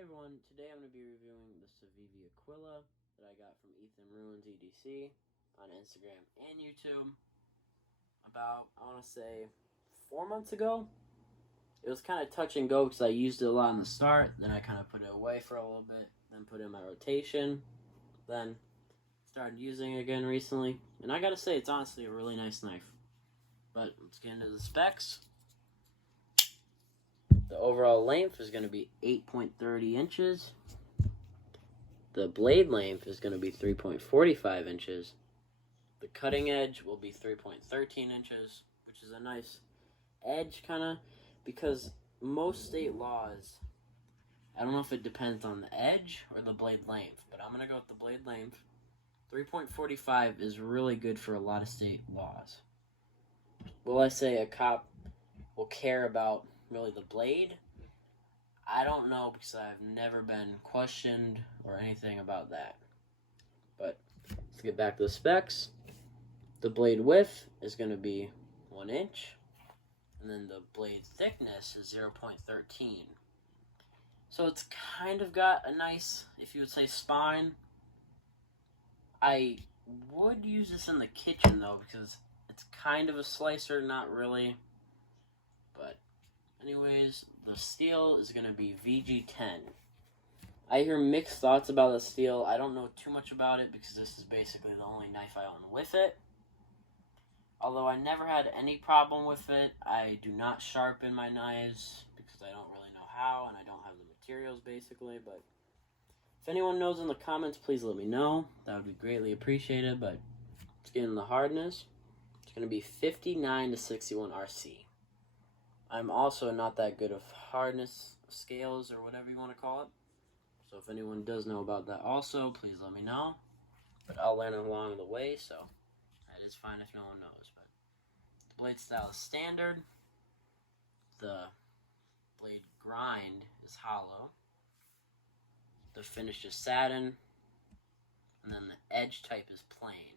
Hey everyone, today I'm going to be reviewing the Civivi Aquila that I got from Ethan Ruins EDC on Instagram and YouTube about, I want to say, 4 months ago. It was kind of touch and go because I used it a lot in the start, then I kind of put it away for a little bit, then put it in my rotation, then started using it again recently, and I gotta say it's honestly a really nice knife. But let's get into the specs. The overall length is going to be 8.30 inches. The blade length is going to be 3.45 inches. The cutting edge will be 3.13 inches, which is a nice edge kind of, because most state laws, I don't know if it depends on the edge or the blade length, but I'm going to go with the blade length. 3.45 is really good for a lot of state laws. Will I say a cop will care about really the blade? I don't know, because I've never been questioned or anything about that. But let's get back to the specs. The blade width is going to be 1 inch, and then the blade thickness is 0.13. So it's kind of got a nice, if you would say, spine. I would use this in the kitchen though, because it's kind of a slicer, not really. But anyways, the steel is going to be VG10. I hear mixed thoughts about the steel. I don't know too much about it because this is basically the only knife I own with it. Although I never had any problem with it, I do not sharpen my knives because I don't really know how, and I don't have the materials basically. But if anyone knows in the comments, please let me know. That would be greatly appreciated. But let's get into the hardness. It's going to be 59 to 61 RC. I'm also not that good of hardness scales or whatever you want to call it. So if anyone does know about that also, please let me know. But I'll learn along the way, so that is fine if no one knows. But the blade style is standard. The blade grind is hollow. The finish is satin. And then the edge type is plain.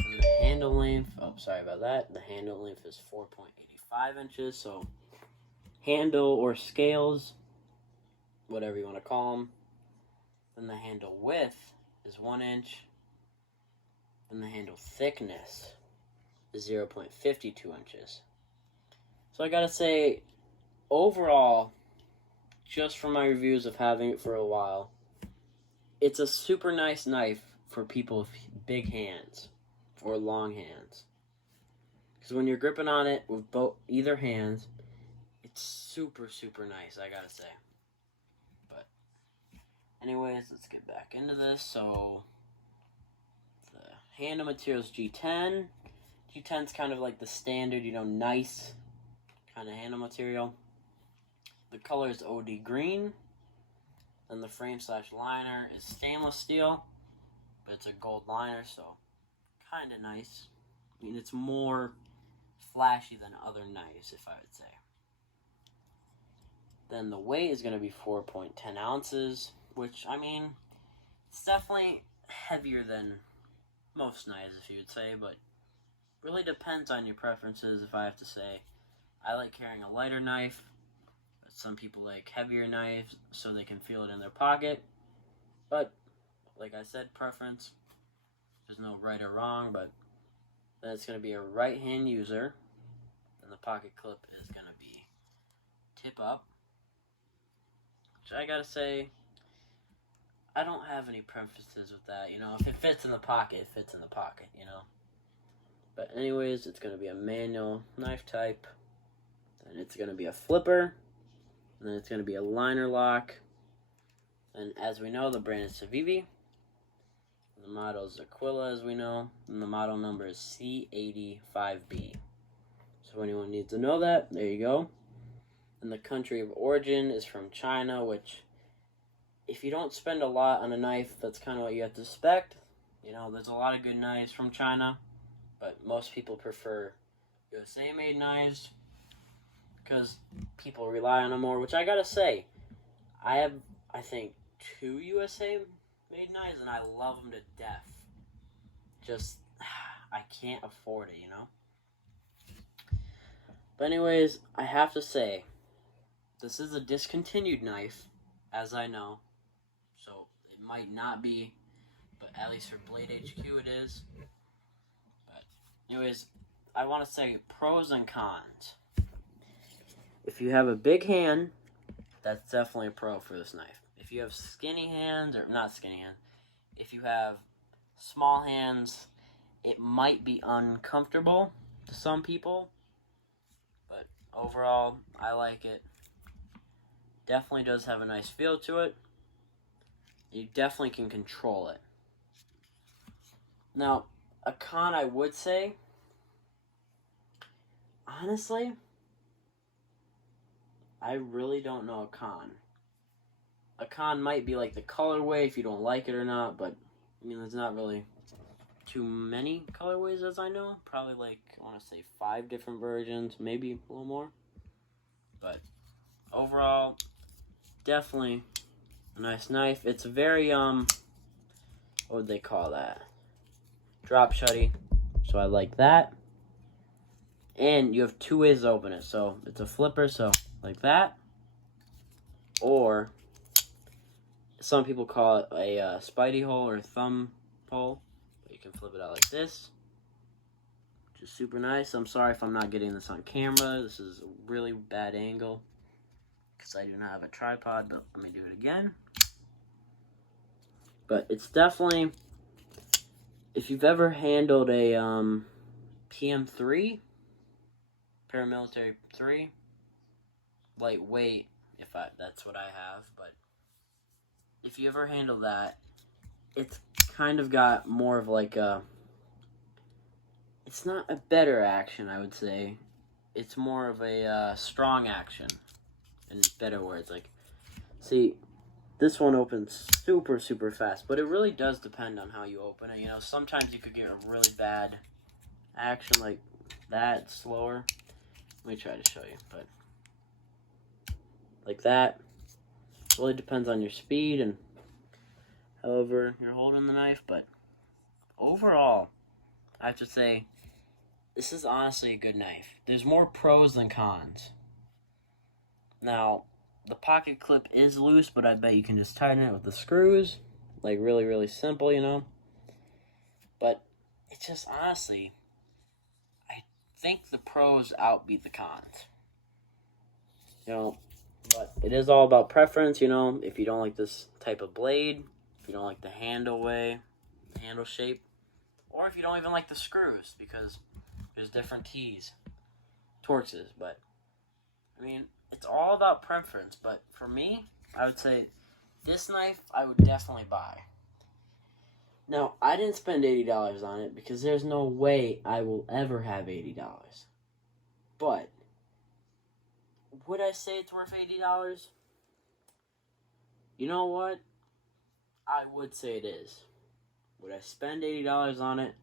And the handle length, sorry about that. The handle length is 4.85 inches, so handle or scales, whatever you want to call them. Then the handle width is 1 inch. Then the handle thickness is 0.52 inches. So I gotta say, overall, just from my reviews of having it for a while, it's a super nice knife for people with big hands or long hands. Because when you're gripping on it with either hands, it's super, super nice, I gotta say. But anyways, let's get back into this. So the handle material is G10. G10's kind of like the standard, nice kind of handle material. The color is OD green. Then the frame/liner is stainless steel, but it's a gold liner, so kind of nice. I mean, it's more flashy than other knives, if I would say. Then the weight is going to be 4.10 ounces, which, I mean, it's definitely heavier than most knives, if you would say, but really depends on your preferences, if I have to say. I like carrying a lighter knife, but some people like heavier knives so they can feel it in their pocket. But, like I said, preference. There's no right or wrong, but then it's going to be a right-hand user, and the pocket clip is going to be tip up, which I gotta say, I don't have any preferences with that. If it fits in the pocket, it fits in the pocket, But anyways, it's going to be a manual knife type, and it's going to be a flipper, and then it's going to be a liner lock, and as we know, the brand is Civivi. The model is Aquila, as we know, and the model number is C85B. So if anyone needs to know that, there you go. And the country of origin is from China, which, if you don't spend a lot on a knife, that's kind of what you have to expect. There's a lot of good knives from China, but most people prefer USA-made knives because people rely on them more, which I gotta say, I have, I think, 2 USA-made knives, and I love them to death. Just, I can't afford it, But anyways, I have to say, this is a discontinued knife, as I know. So it might not be, but at least for Blade HQ it is. But anyways, I want to say pros and cons. If you have a big hand, that's definitely a pro for this knife. If you have skinny hands, or not skinny hands, if you have small hands, it might be uncomfortable to some people. But overall, I like it. Definitely does have a nice feel to it. You definitely can control it. Now, a con I would say, honestly, I really don't know a con. A con might be like the colorway, if you don't like it or not, but I mean, there's not really too many colorways as I know. Probably like, I want to say 5 different versions, maybe a little more. But overall, definitely a nice knife. It's very, what would they call that? Drop shutty. So I like that. And you have 2 ways to open it. So it's a flipper, so like that. Or some people call it a spidey hole or thumb hole. But you can flip it out like this, which is super nice. I'm sorry if I'm not getting this on camera. This is a really bad angle because I do not have a tripod, but let me do it again. But it's definitely, if you've ever handled a PM3, paramilitary 3, lightweight, that's what I have, but if you ever handle that, it's kind of got more of like a, it's not a better action, I would say. It's more of a strong action, in better words. Like, see, this one opens super, super fast, but it really does depend on how you open it. You know, sometimes you could get a really bad action like that, slower. Let me try to show you, but like that. It really depends on your speed and however you're holding the knife, but overall, I have to say, this is honestly a good knife. There's more pros than cons. Now, the pocket clip is loose, but I bet you can just tighten it with the screws. Like, really, really simple, you know? But it's just, honestly, I think the pros outbeat the cons. You know, but it is all about preference, you know? If you don't like this type of blade, if you don't like the handle shape, or if you don't even like the screws, because there's different Torxes, but, I mean, it's all about preference, but for me, I would say this knife I would definitely buy. Now, I didn't spend $80 on it because there's no way I will ever have $80. But, would I say it's worth $80? You know what? I would say it is. Would I spend $80 on it?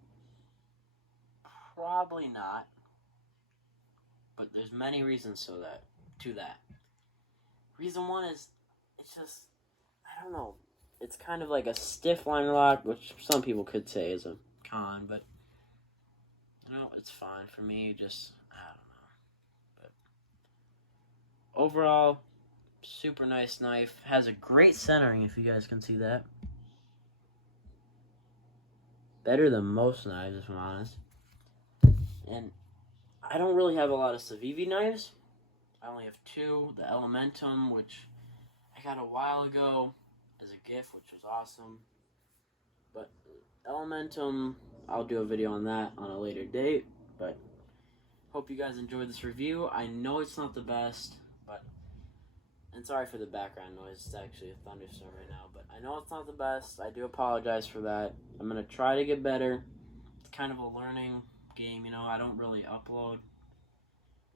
Probably not. But there's many reasons to that. Reason one is, it's just, I don't know, it's kind of like a stiff liner lock, which some people could say is a con, but, you know, it's fine for me, just, I don't know. But overall, super nice knife, has a great centering, if you guys can see that. Better than most knives, if I'm honest. And I don't really have a lot of Civivi knives. I only have 2, the Elementum, which I got a while ago as a gift, which was awesome. But Elementum, I'll do a video on that on a later date. But hope you guys enjoyed this review. I know it's not the best, but, and sorry for the background noise. It's actually a thunderstorm right now. But I know it's not the best. I do apologize for that. I'm going to try to get better. It's kind of a learning game, you know. I don't really upload.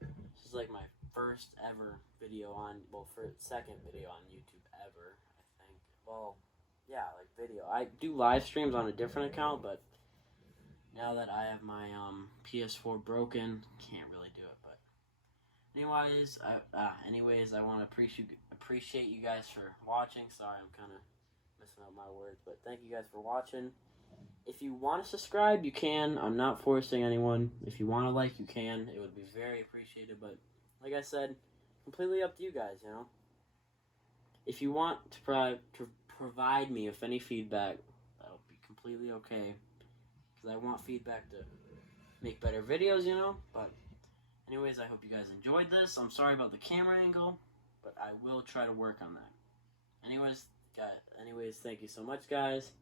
This is like my first ever video on, well, second video on YouTube ever, I think. Well, yeah, like video. I do live streams on a different account, but now that I have my PS4 broken, can't really do it. But anyways, I want to appreciate you guys for watching. Sorry, I'm kind of messing up my words, but thank you guys for watching. If you want to subscribe, you can. I'm not forcing anyone. If you want to like, you can. It would be very appreciated, but like I said, completely up to you guys, you know. If you want to provide me with any feedback, that'll be completely okay. Because I want feedback to make better videos, you know. But anyways, I hope you guys enjoyed this. I'm sorry about the camera angle, but I will try to work on that. Anyways, thank you so much, guys.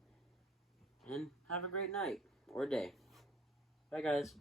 And have a great night or day. Bye, guys.